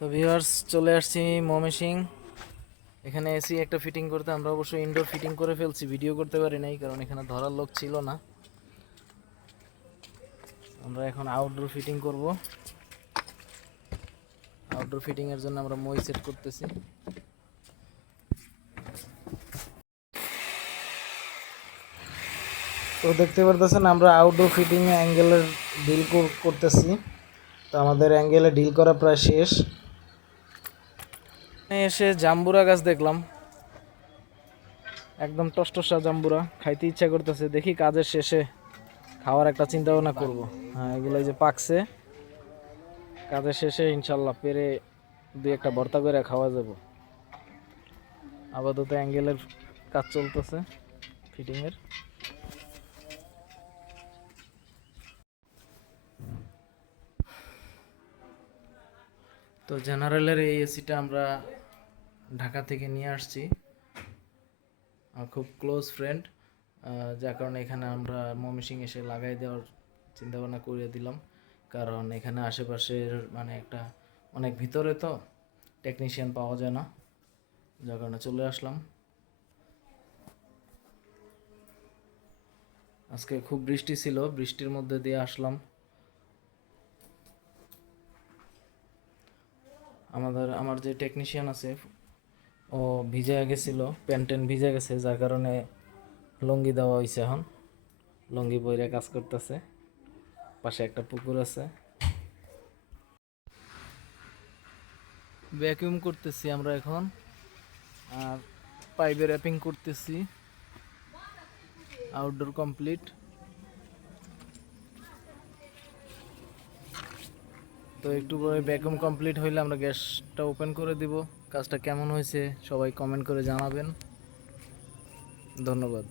তো ভিউয়ার্স, চলে আসছি ময়মনসিং। এখানে এসি একটা ফিটিং করতে। আমরা অবশ্য ইনডোর ফিটিং করে ফেলছি, ভিডিও করতে পারি নাই কারণ এখানে ধরার লোক ছিল না। আমরা এখন আউটডোর ফিটিং করব। আউটডোর ফিটিং এর জন্য আমরা মই সেট করতেছি। তো দেখতে পারতেছেন আমরা আউটডোর ফিটিং অ্যাঙ্গেলের ডিল করতেছি। তো আমাদের অ্যাঙ্গেলে ডিল করা প্রায় শেষ। এসে জাম্বুরা গাছ দেখলাম, একদম টসটসা জাম্বুরা, খাইতে ইচ্ছা করতেছে। দেখি কাজের শেষে খাওয়ার একটা চিন্তা ভাবনা করবো। হ্যাঁ, এগুলো যে পাকছে, কাজের শেষে ইনশাল্লাহ পেরে দুই একটা ভর্তা করে খাওয়া যাব। আপাতত অ্যাঙ্গেলের কাজ চলতেছে ফিটিংয়ের। তো জেনারেলের এই এসিটা আমরা ঢাকা থেকে নিয়ে আসছি, আমার খুব ক্লোজ ফ্রেন্ড, যার কারণে এখানে আমরা ময়মনসিং এসে লাগাই দেওয়ার চিন্তা ভাবনা করে দিলাম। কারণ এখানে আশেপাশের মানে একটা অনেক ভিতরে, তো টেকনিশিয়ান পাওয়া যায় না, যার কারণে চলে আসলাম। আজকে খুব বৃষ্টি ছিল, বৃষ্টির মধ্যে দিয়ে আসলাম। আমার যে টেকনিশিয়ান আছে ও ভিজে গেছিলো, প্যান্ট ভিজে গেছে, যার কারণে লুঙ্গি দেওয়া হয়েছে। এখন লুঙ্গি পরে কাজ করতেছে। পাশে একটা পুকুর আছে। ভ্যাকুয়াম করতেছি আমরা এখন, আর পাইপে র্যাপিং করতেছি। Outdoor complete. তো একটু পরে ভ্যাকুয়াম কমপ্লিট হইলে আমরা গ্যাসটা ওপেন করে দিব। কাজটা কেমন হয়েছে সবাই কমেন্ট করে জানাবেন। ধন্যবাদ।